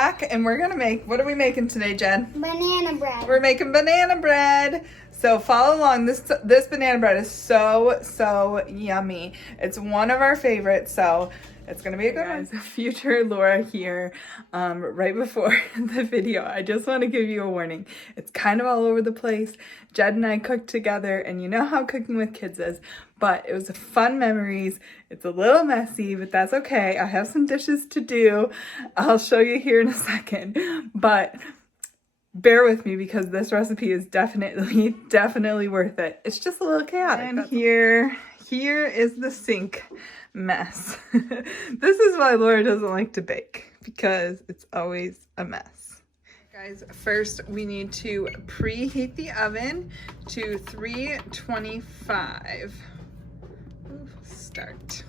back and we're gonna make, what are we making today, Jen? Banana bread. We're making banana bread. So follow along. This banana bread is so yummy. It's one of our favorites, so it's gonna be a good one. Future Laura here. Right before the video, I just want to give you a warning. It's kind of all over the place. Jed and I cooked together, and you know how cooking with kids is, but it was fun memories. It's a little messy, but that's okay. I have some dishes to do. I'll show you here in a second, but bear with me because this recipe is definitely worth it. It's just a little chaotic. And here is the sink mess. This is why Laura doesn't like to bake, because it's always a mess. Guys, first we need to preheat the oven to 325. Start.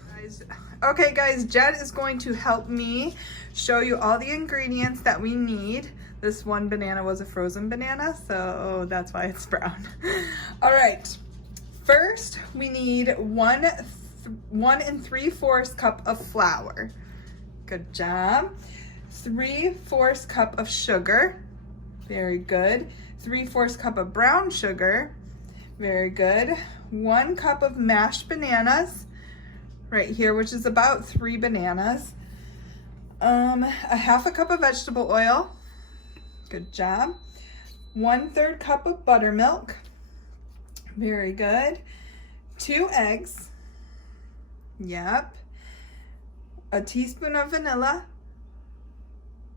Okay guys, Jed is going to help me show you all the ingredients that we need. This one banana was a frozen banana, so that's why it's brown. All right, first we need 1 3/4 cup of flour. Good job. 3/4 cup of sugar. Very good. 3/4 cup of brown sugar. Very good. 1 cup of mashed bananas right here, which is about 3 bananas. A 1/2 cup of vegetable oil. Good job. 1/3 cup of buttermilk. Very good. 2 eggs. Yep. A teaspoon of vanilla.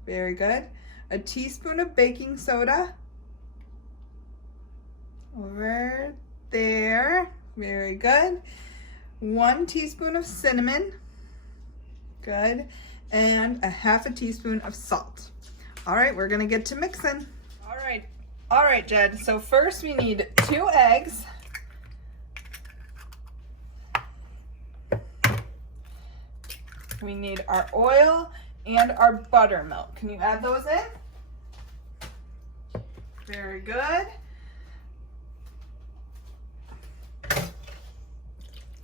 Very good. A teaspoon of baking soda. Over there. Very good. 1 teaspoon of cinnamon. Good. And a 1/2 teaspoon of salt. All right, we're gonna get to mixing. All right, Jed. So first we need 2 eggs. We need our oil and our buttermilk. Can you add those in? Very good.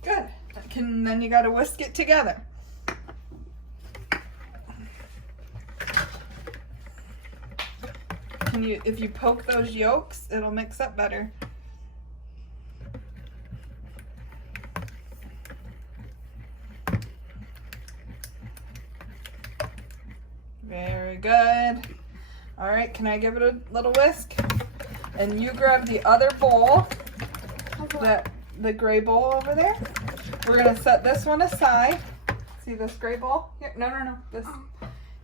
Good. Then you gotta whisk it together. If you poke those yolks, it'll mix up better. Very good. All right, can I give it a little whisk? And you grab the other bowl, the gray bowl over there. We're gonna set this one aside. See this gray bowl? Here, no, this.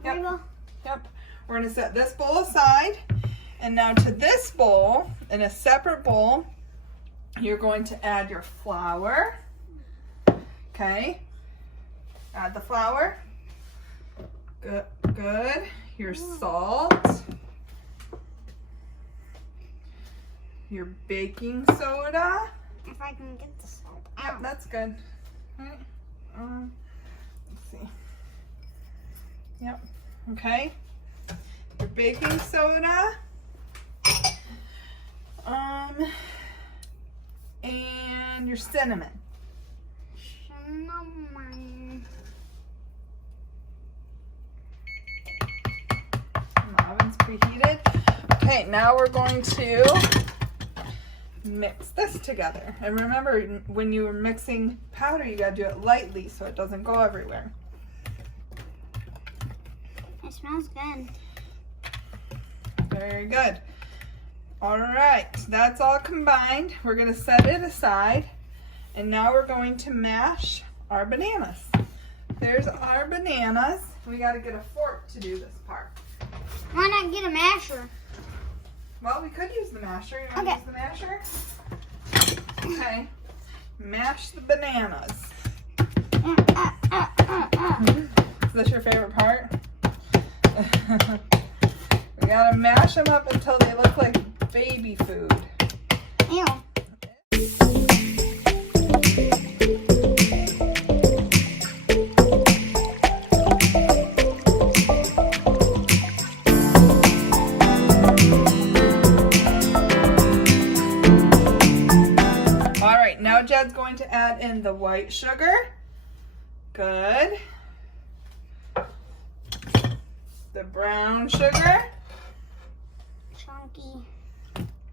Yep. Yep. We're gonna set this bowl aside. And now to this bowl, in a separate bowl, you're going to add your flour. Okay. Add the flour. Good. Your salt. Your baking soda. If I can get the salt out. Yep, that's good. All right. Let's see. Yep. Okay. Your baking soda. And your cinnamon. Cinnamon. The oven's preheated. Okay, now we're going to mix this together. And remember, when you are mixing powder, you gotta do it lightly so it doesn't go everywhere. It smells good. Very good. All right, that's all combined. We're gonna set it aside. And now we're going to mash our bananas. There's our bananas. We gotta get a fork to do this part. Why not get a masher? Well, we could use the masher. You want to use the masher? Okay. Mash the bananas. Is this your favorite part? We gotta mash them up until they look like baby food. Ew. All right, now Jed's going to add in the white sugar. Good. the brown sugar. Chunky.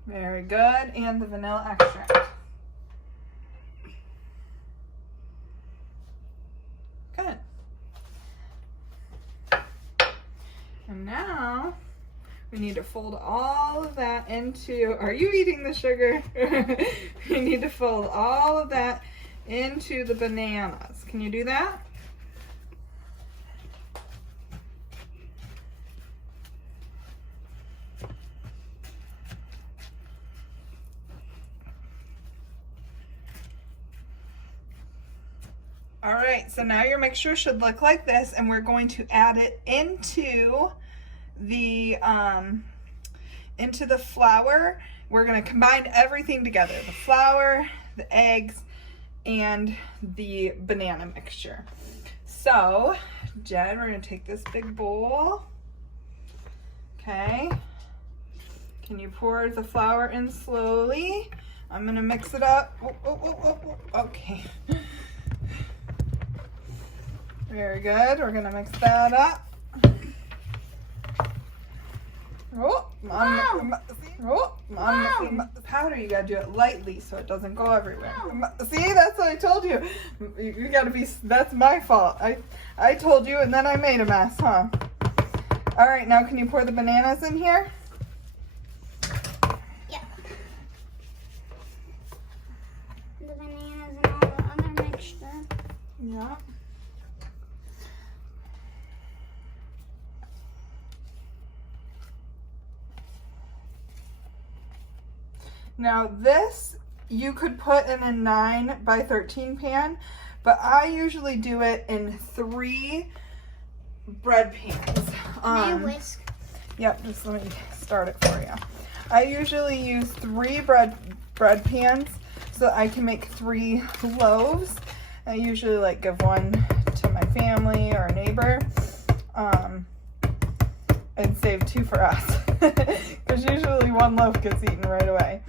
Very good. And the vanilla extract. Good. And now we need to fold all of that into, are you eating the sugar? We need to fold all of that into the bananas. Can you do that? All right, so now your mixture should look like this, and we're going to add it into the flour. We're going to combine everything together, the flour, the eggs, and the banana mixture. So, Jed, we're going to take this big bowl. Okay. Can you pour the flour in slowly? I'm going to mix it up. Okay. Very good. We're going to mix that up. Powder, you gotta do it lightly so it doesn't go everywhere. See, that's what I told you. You gotta be, that's my fault. I told you and then I made a mess, huh? All right, now can you pour the bananas in here? Yeah. The bananas and all the other mixture. Yeah. Now this, you could put in a 9 by 13 pan, but I usually do it in 3 bread pans. Whisk. Yep, just let me start it for you. I usually use 3 bread pans so that I can make 3 loaves. I usually like give one to my family or a neighbor, and save 2 for us, because usually 1 loaf gets eaten right away.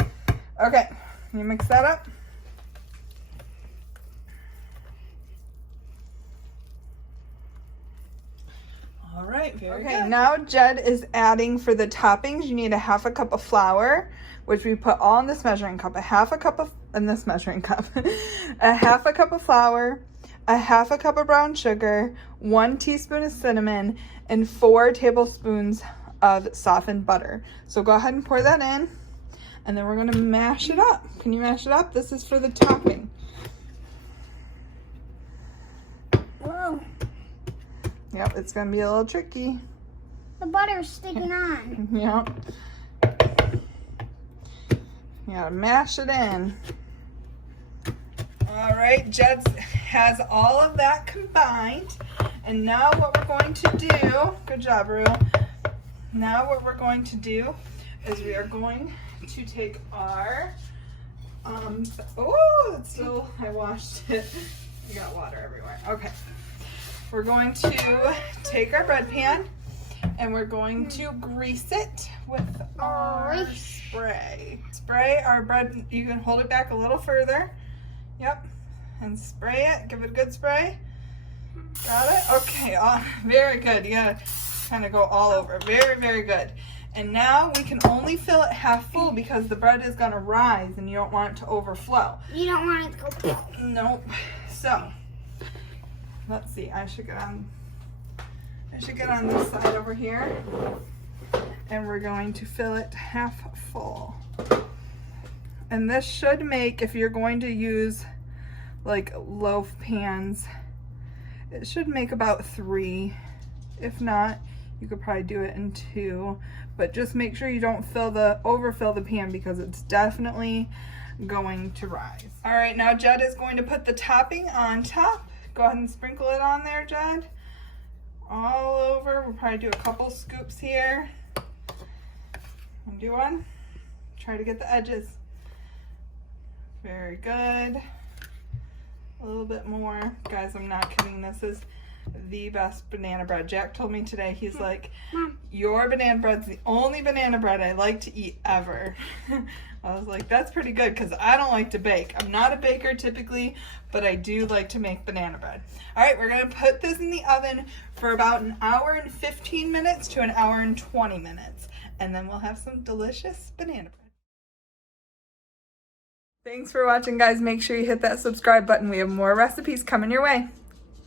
Okay, can you mix that up? All right, very good. Now Jed is adding for the toppings. You need a 1/2 cup of flour, which we put all in this measuring cup. A 1/2 cup of, in this measuring cup. A 1/2 cup of flour, a 1/2 cup of brown sugar, 1 teaspoon of cinnamon, and 4 tablespoons of softened butter. So go ahead and pour that in. And then we're going to mash it up. Can you mash it up? This is for the topping. Whoa. Yep, it's going to be a little tricky. The butter's sticking on. Yep. You got to mash it in. All right, Jed has all of that combined. And now what we're going to do, good job, Rue. Now what we're going to do is we are going to take our, oh, it's still, I washed it. I got water everywhere. Okay. We're going to take our bread pan and we're going to grease it with our spray. Spray our bread, you can hold it back a little further. Yep. And spray it, give it a good spray. Got it? Okay, very good. You gotta kind of go all over. Very, very good. And now we can only fill it half full because the bread is gonna rise and you don't want it to overflow. You don't want it to go. Nope. So, let's see, I should get on this side over here. And we're going to fill it half full. And this should make, if you're going to use like loaf pans, it should make about 3. If not, you could probably do it in 2, but just make sure you don't overfill the pan because it's definitely going to rise. All right, now Jed is going to put the topping on top. Go ahead and sprinkle it on there, Jed. All over. We'll probably do a couple scoops here. And do one. Try to get the edges. Very good. A little bit more. Guys, I'm not kidding. This is the best banana bread. Jack told me today, he's like, Mom. your banana bread's the only banana bread I like to eat ever. I was like, that's pretty good because I don't like to bake. I'm not a baker typically, but I do like to make banana bread. All right, we're gonna put this in the oven for about an hour and 15 minutes to an hour and 20 minutes. And then we'll have some delicious banana bread. Thanks for watching, guys. Make sure you hit that subscribe button. We have more recipes coming your way.